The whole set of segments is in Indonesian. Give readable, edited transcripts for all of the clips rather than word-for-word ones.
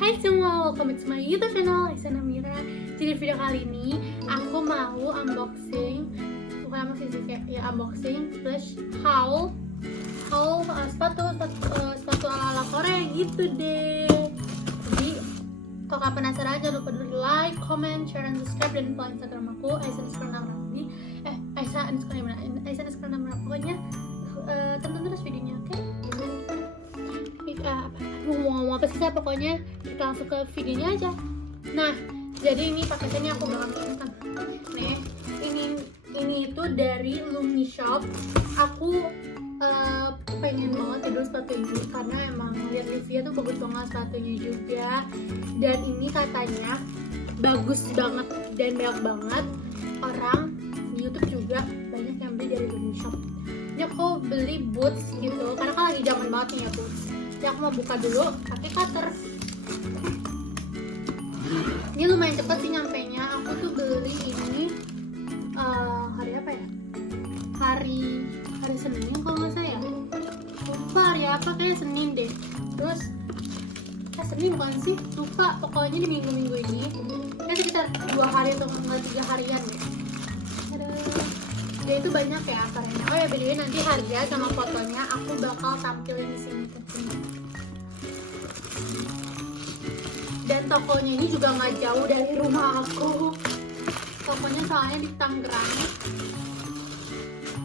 Hai semua, welcome to my YouTube channel Mira. Jadi video kali ini aku mau unboxing, bukan unboxing sih, kayak ya unboxing plus haul sepatu ala Korea gitu deh. Jadi kalau kalian penasaran jangan lupa dulu like, comment, share, dan subscribe, dan follow Instagram aku Aisyah_Namra. Pokoknya tonton terus videonya, oke? Mau ngomong apa sih saya, pokoknya kita langsung ke videonya aja. Nah, jadi ini paketnya aku bakal kirimkan. Nih, ini itu dari Lumi Shop. Aku pengen banget tidur sepatu ini karena emang lihat reviewnya tuh bagus banget sepatunya juga. Dan ini katanya bagus banget dan banyak banget orang di YouTube juga banyak yang beli dari Lumi Shop. Ini aku beli boots gitu karena kan lagi zaman banget nih ya boots. Jadi aku mau buka dulu pakai cutter. Ini lumayan cepet sih nyampenya. Aku tuh beli ini hari apa ya? Hari Senin kalau nggak salah ya. Lupa hari apa, kayak Senin deh. Terus Senin bukan sih? Lupa. Pokoknya di minggu-minggu ini ya sekitar 2 hari atau enggak 3 harian deh. Dia itu banyak ya akarnya. Oh ya, beliin nanti harga sama fotonya aku bakal tampilin di sini. Dan tokonya ini juga nggak jauh dari rumah aku. Tokonya soalnya di Tangerang.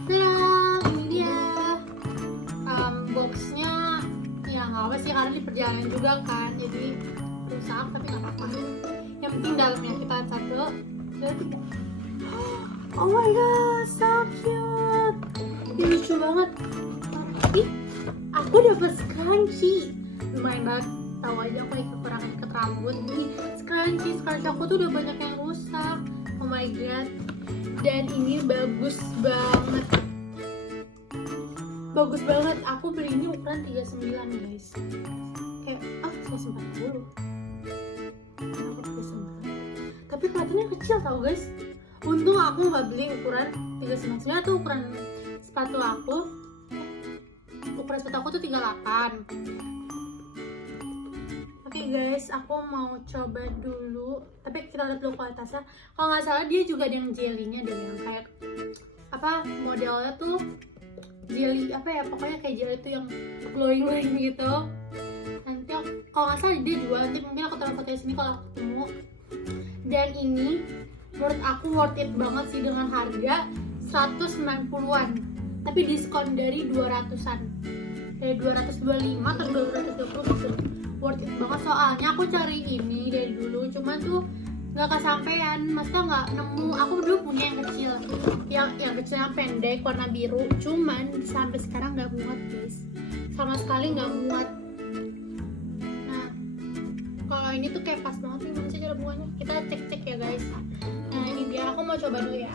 Nah, ini dia. Boxnya ya nggak apa sih karena di perjalanan juga kan, jadi rusak tapi nggak apa-apa. Yang penting dalamnya kita lihat 1, 2, 3. Oh my god, so cute. Ini lucu banget. Ih, aku dapet scrunchie. Lumayan banget. Tahu aja aku yang kekurangan ikat rambut. Nih, scrunchie aku tuh udah banyak yang rusak. Oh my god. Dan ini bagus banget. Bagus banget. Aku beli ini ukuran 39 guys. Kayak 140. Kenapa 39? Tapi kelihatannya kecil tau guys. Untung aku nggak beli ukuran 39. Sebenarnya tuh ukuran sepatu aku tuh 38. Oke guys, aku mau coba dulu. Tapi kita lihat dulu kualitasnya. Kalau nggak salah dia juga ada yang jelinya deh, yang kayak apa modelnya tuh jelly apa ya, pokoknya kayak jelly tuh yang glowing gitu. Nanti kalau nggak salah dia jual, nanti mungkin aku taruh fotonya sini kalau aku ketemu. Dan ini menurut aku worth it banget sih dengan harga 190-an, tapi diskon dari 200-an, dari 225 atau 220 gitu. Worth it banget, soalnya aku cari ini dari dulu cuman tuh nggak kesampaian, maksudnya nggak nemu. Aku dulu punya yang kecil, yang kecil yang pendek warna biru, cuman sampai sekarang nggak muat guys, sama sekali nggak muat. Nah, kalau ini tuh kayak pas banget nih, mana sih cara buahnya? Kita cek ya guys. Nah ini dia, aku mau coba dulu ya.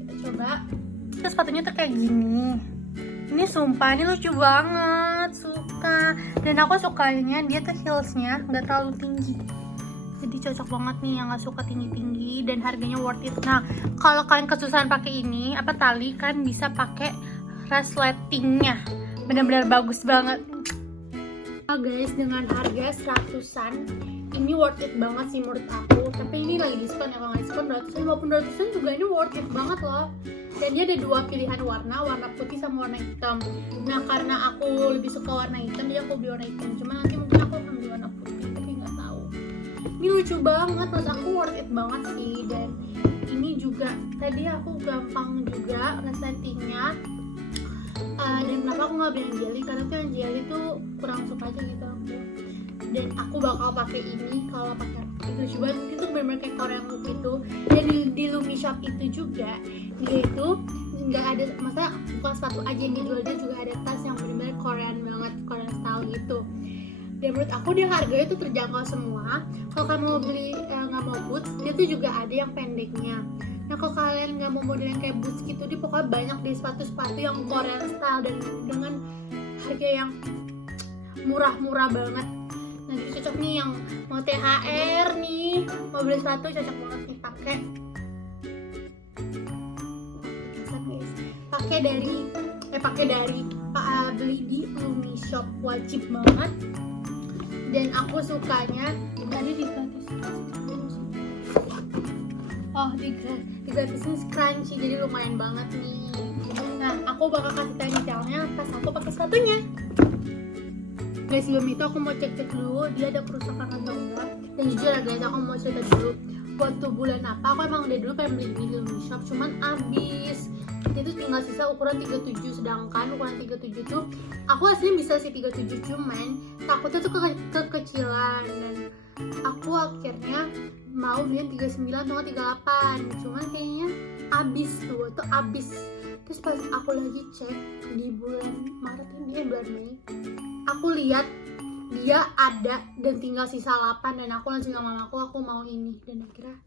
Kita coba. Terus sepatunya tuh kayak gini. Ini sumpah, ini lucu banget, suka. Dan aku sukanya dia tuh heelsnya nggak terlalu tinggi. Jadi cocok banget nih yang nggak suka tinggi-tinggi, dan harganya worth it. Nah, kalau kalian kesusahan pakai ini, tali kan bisa pakai resletingnya. Benar-benar bagus banget. Nah guys, dengan harga 100-an ini worth it banget sih menurut aku. Tapi ini lagi diskon ya, kalau nggak diskon 200-an, walaupun 200-an juga ini worth it banget loh. Dan dia ada 2 pilihan warna putih sama warna hitam. Nah karena aku lebih suka warna hitam, jadi aku beli warna hitam. Cuma nanti mungkin aku akan beli warna putih, tapi nggak tahu. Ini lucu banget, menurut aku worth it banget sih. Dan ini juga tadi aku gampang juga resletingnya. Dan kenapa aku nggak beli yang jelly, karena tuh yang jelly tuh kurang suka aja gitu aku. Dan aku bakal pakai ini kalau pakai itu coba, itu benar-benar kayak Korean look itu. Dan di Lumi Shop itu juga dia itu nggak ada, masa bukan sepatu aja yang dijual, dia juga ada tas yang benar-benar Korean banget, Korean style gitu. Dan menurut aku dia harganya tuh terjangkau semua. Kalau kamu mau beli nggak mau boots, dia tuh juga ada yang pendeknya. Nah kalau kalian nggak mau model yang kayak boots gitu, dia pokoknya banyak deh sepatu-sepatu yang Korean style dan dengan harga yang murah-murah banget. Nah jadi cocok nih yang mau THR nih, mau beli sepatu cocok banget dipakai. Pakai dari beli di Lumi Shop, wajib banget. Dan aku sukanya tadi di gratis. Oh di gratisin scrunchie, jadi lumayan banget nih. Nah aku bakal kasih tahu detailnya pas aku pakai sepatunya. Guys, sebelum itu aku mau cek dulu dia ada kerusakan atau enggak. Dan jujur ya guys, aku mau cerita dulu waktu bulan apa aku emang dari dulu pengen beli ini di Lumi Shop, cuman abis. Itu tinggal sisa ukuran 37, sedangkan ukuran 37 tuh aku aslinya bisa sih 37, cuman takutnya tuh kekecilan dan aku akhirnya mau beli yang 39 atau 38, cuman kayaknya abis tuh abis. Terus pas aku lagi cek di bulan Maret ini, bulan Mei, aku lihat dia ada dan tinggal sisa 8 dan aku langsung sama mamaku aku mau ini, dan akhirnya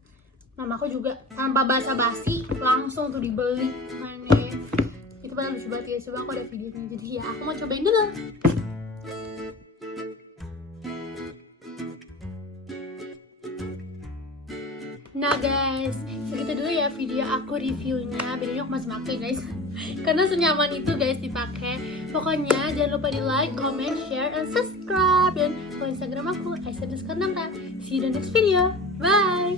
mamaku juga tanpa basa-basi langsung tuh dibeli. Mana itu pada lucu banget guys, coba aku ada videonya, jadi ya aku mau cobain dulu. Nah guys, segitu dulu ya video aku reviewnya. Videonya aku masih pakai guys karena senyaman itu guys dipakai. Pokoknya jangan lupa di like, comment, share, and subscribe. Dan follow Instagram aku @. See you in the next video. Bye.